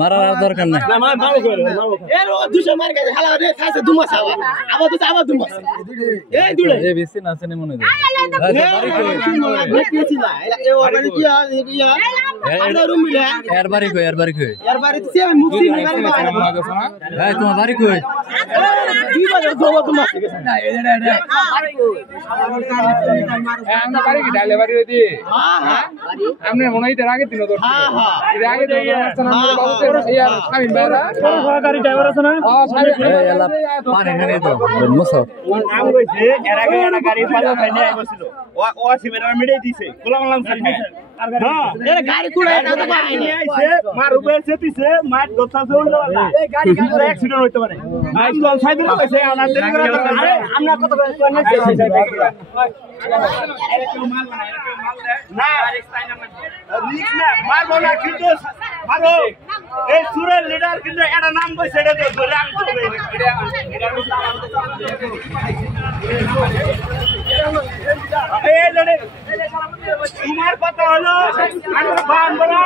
মারার দরকার নাই বেশি নাচে মনে হয় এর বাড়ি কই তোমার বাড়ি কই গাড়ি কুড়ায় না তো মার উপরে সেতিছে মার দোতা জুড়লো না এই গাড়ি অ্যাক্সিডেন্ট হইতে পারে আমি জল ছাই দিলে কইছে আমরা দেরি করে আরে আমরা কত করে না রিক্স না মারবো না কিন্তু মারো এই সুরের লিডার কিন্তু এটা নাম কইছে এটা ধরে আমি তো এই জনে তোমার কথা হলো আমরা বান বলা